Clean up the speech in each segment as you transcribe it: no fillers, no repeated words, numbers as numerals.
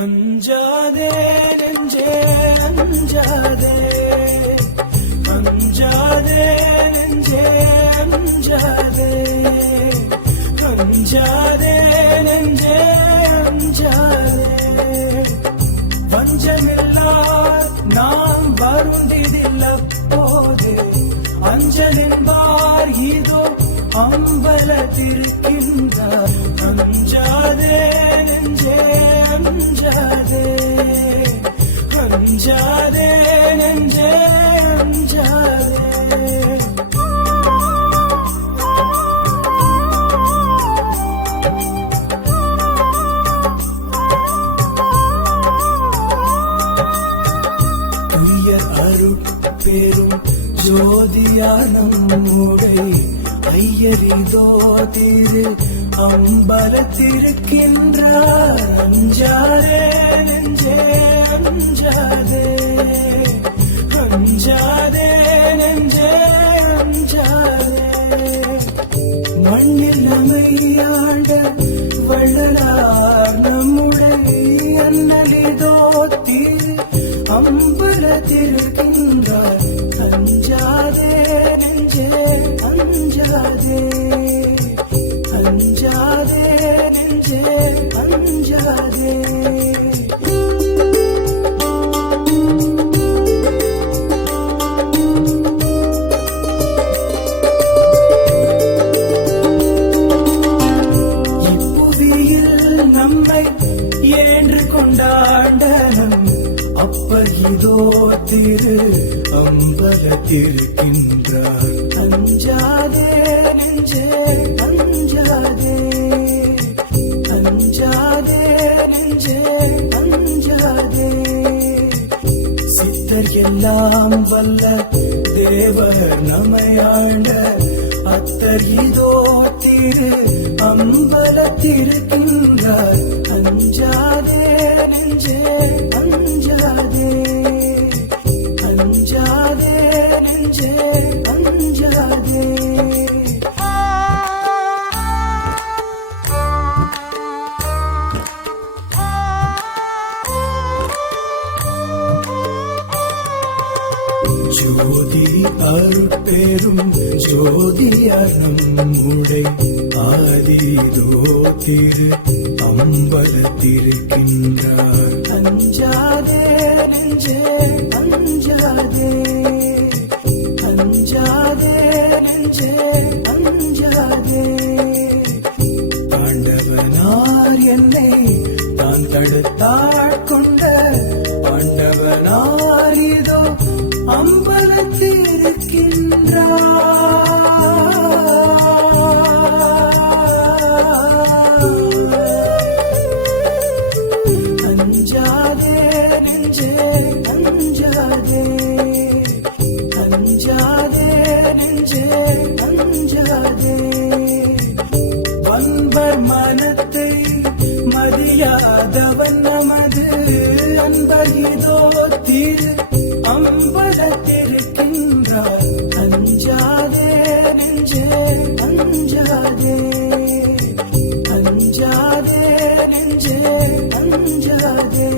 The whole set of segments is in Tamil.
அஞ்சாதே நெஞ்சே அஞ்சாதே, அஞ்சாதே நெஞ்சே அஞ்சாதே, அஞ்சாதே நெஞ்சே அஞ்சாதே. வஞ்சமில்லார் நாம் வருந்திதில்ல போது, அஞ்சலின்பார் இதோ அம்பலத்திருக்கின்றார். அஞ்சாதே நெஞ்சே அஞ்சாதே, அஞ்சாதே நெஞ்சே அஞ்சாதே. பெரும் ஜோதியான நம்முடை ஐயரிதோ திரு அம்பலத்திருக்கின்றார். அஞ்சாதே நெஞ்சே அஞ்சாதே, அஞ்சாதே நெஞ்சே அஞ்சாதே. மண்ணில் நம்மையாண்ட வள்ளலார் நம்முடைய அண்ணலிதோ திரு அம்பலத்திருக்கின்றார். அஞ்சாதே நெஞ்சே அஞ்சாதே, அஞ்சாதே நெஞ்சே அஞ்சாதே. இப்புவியில் நம்மை ஏன்று கொண்டாண்டனம் அப்பர் இதோ திரு அம்பலத்திருக்கின்றார். அஞ்சாதே நெஞ்சே அஞ்சாதே, அஞ்சாதே நெஞ்சே அஞ்சாதே. சித்தர் எல்லாம் வல்ல தேவர் நமையாண்ட அத்தர் இதோ திரு அம்பலத்திருக்கின்றார். அஞ்சாதே நெஞ்சே அஞ்சாதே, அஞ்சாதே நெஞ்சே அஞ்சாதே. ஜோதி அருட்பெரும் ஜோதியார் நம்முடை ஆதிதோ திரு அம்பலத்திருக்கின்றார். அஞ்சாதே நெஞ்சே அஞ்சாதே, அஞ்சாதே நெஞ்சே அஞ்சாதே. ஆண்டவனார் என்னை தான் தடுத்தாட்கொண்ட ஆண்டவனார் இதோ அம்பலத்திருக்கின்றார். அஞ்சாதே நெஞ்சே அஞ்சாதே, அஞ்சாதே நெஞ்சே அஞ்சாதே. அன்பர் மனத்தை மதியாதவன் நமது அன்பர் இதோ திரு அம்பலத்திருக்கின்றார். அஞ்சாதே நெஞ்சே அஞ்சாதே, அஞ்சாதே நெஞ்சே அஞ்சாதே.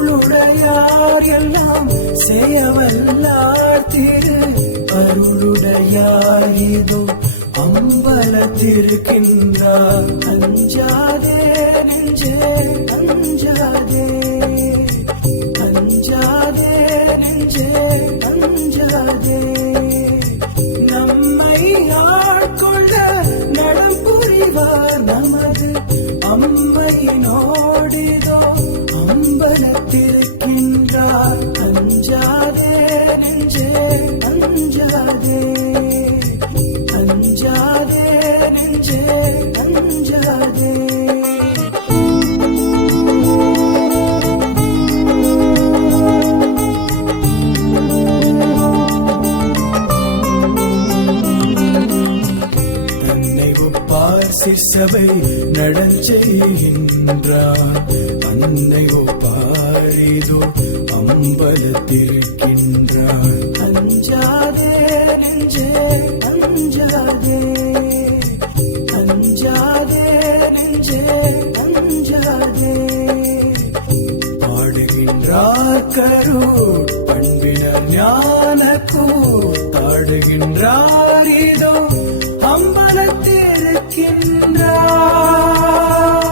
தேருளுடையார் எல்லாம் செய்யவல்லார் திரு அருளுடையார் இதோ அம்பலத்திருக்கின்றார். அஞ்சாதே நெஞ்சே அஞ்சாதே, அஞ்சாதே நெஞ்சே அஞ்சாதே. நம்மை ஆட்கொள்ள நடம் புரிவார் நமது அம்மையினோடிதோ அம்பலத்திருக்கின்றார். அஞ்சாதே நெஞ்சே அஞ்சாதே, அஞ்சாதே நெஞ்சே அஞ்சாதே. தன்னை ஒப்பார் சிற்சபை நடஞ்செய்கின்றார். அன்னை ஒப்பாரி இதோ அம்பலத்திருக்கின்றார். அஞ்சாதே நெஞ்சே அஞ்சாதே, அஞ்சாதே நெஞ்சே அஞ்சாதே. பாடுகின்றார் கரூர் பண்பினர் ஞான கூத்தாடுகின்றார் இதோ அம்பலத்திருக்கின்றார்.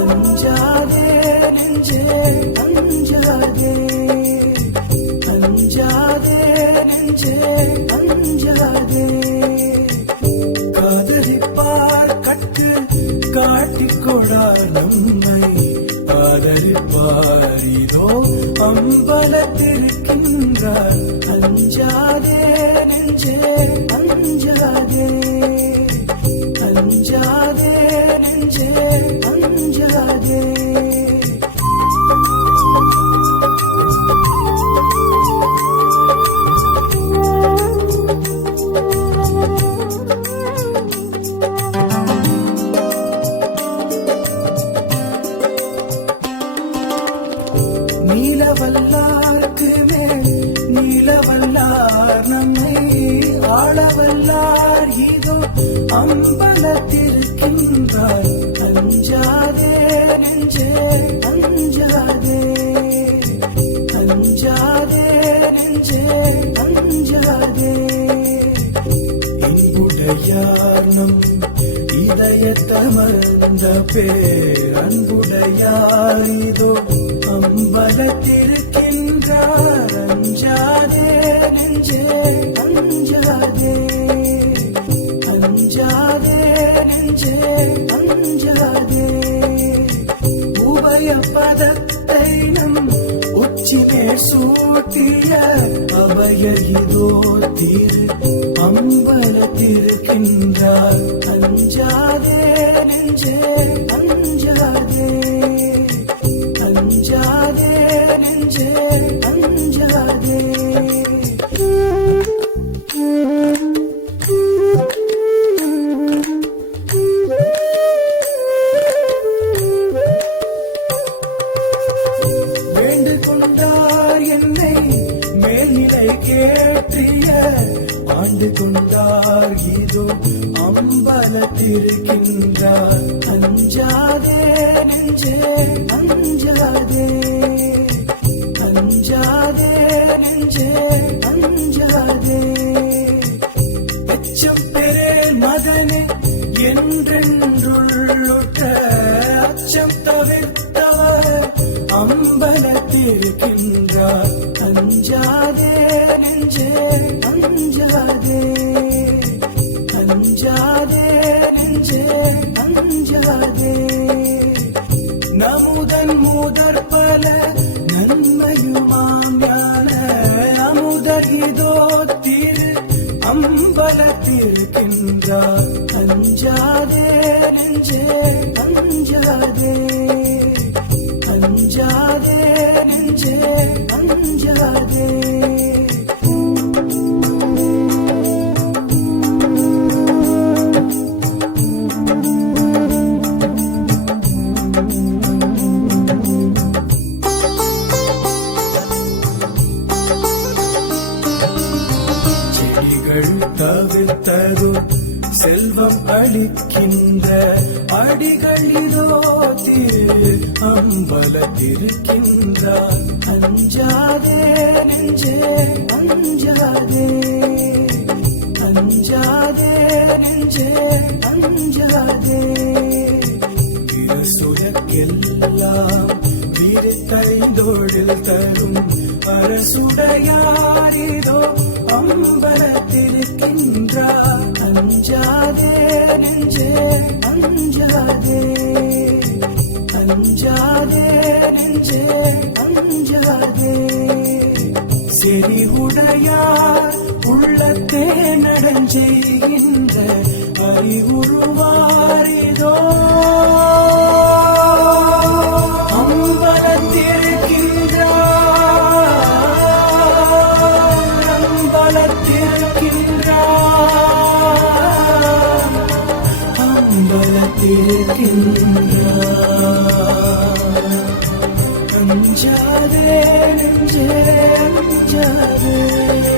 அஞ்சாதே நெஞ்சே அஞ்சாதே, அஞ்சாதே நெஞ்சே அஞ்சாதே. காதலிப்பார் கட்டு காட்டிக்கொடார் நம்மை, காதலிப்பார் இதோ அம்பலத்திருக்கின்றார். அஞ்சாதே நெஞ்சே அஞ்சாதே, அஞ்சாதே நெஞ்சே அஞ்சாதே. நீலவல்லார்க்கு மேல் நீலவல்லார் நம்மை ஆளவல்லார் இதோ அம்பலத்திருக்கின்றார். அஞ்சாதே நெஞ்சே அஞ்சாதே, அஞ்சாதே நெஞ்சே அஞ்சாதே. இன்புடையார் நம் இதயத்தமர்ந்த பேர் அன்புடையார் இதோ அம்பலத்திருக்கின்றார். அஞ்சாதே நெஞ்சே அஞ்சாதே, அஞ்சாதே நெஞ்சே அஞ்சாதே. உபய பதத்தை நம் உச்சிமே சூட்டிய அபயர் இதோ திரு அம்பலத்திருக்கின்றார். அஞ்சாதே நெஞ்சே அஞ்சாதே, அஞ்சாதே நெஞ்சே அஞ்சாதே. வேண்டு கொண்டார் என்னை மேல்நிலை கேற்றிய ஆண்டு கொண்டார் இதோ அம்பலத்திருக்கின்றார். அஞ்சாதே நெஞ்சே அஞ்சாதே, அஞ்சாதே நெஞ்சே அஞ்சாதே. எச்சம் பெறேல் மதனே என்றென்றுள்ளுற்ற அச்சம் தவிர்த்தவர் அம்பலத்திருக்கின்றார். அஞ்சாதே நெஞ்சே அஞ்சாதே, அஞ்சாதே நெஞ்சே அஞ்சாதே. நமுதன் மூதர் பல நன்மையுமாம் ஞான அமுதர் இதோ திரு அம்பலத்திருக்கின்றார். அஞ்சாதே நெஞ்சே அஞ்சாதே, அஞ்சாதே நெஞ்சே அஞ்சாதே. தவிர்த்தது செல்வம் அளிக்கின்ற அடிகள் இதோ திரு அம்பலத்திருக்கின்றார். அஞ்சாதே நெஞ்சே அஞ்சாதே, அஞ்சாதே நெஞ்சே அஞ்சாதே. விரசுலக்கெல்லாம் விரித்தைந்தொழில் தரும் அரசுடையாரிதோ அம்பலத்திருக்கின்றார். அஞ்சாதே நெஞ்சே அஞ்சாதே, அஞ்சாதே நெஞ்சே அஞ்சாதே. செறிவுடையார் உள்ளத்தே நடஞ்செய்கின்ற அறிவுருவாரிதோ அம்பலத்திருக்கின்றார். அஞ்சாதே நெஞ்சே அஞ்சாதே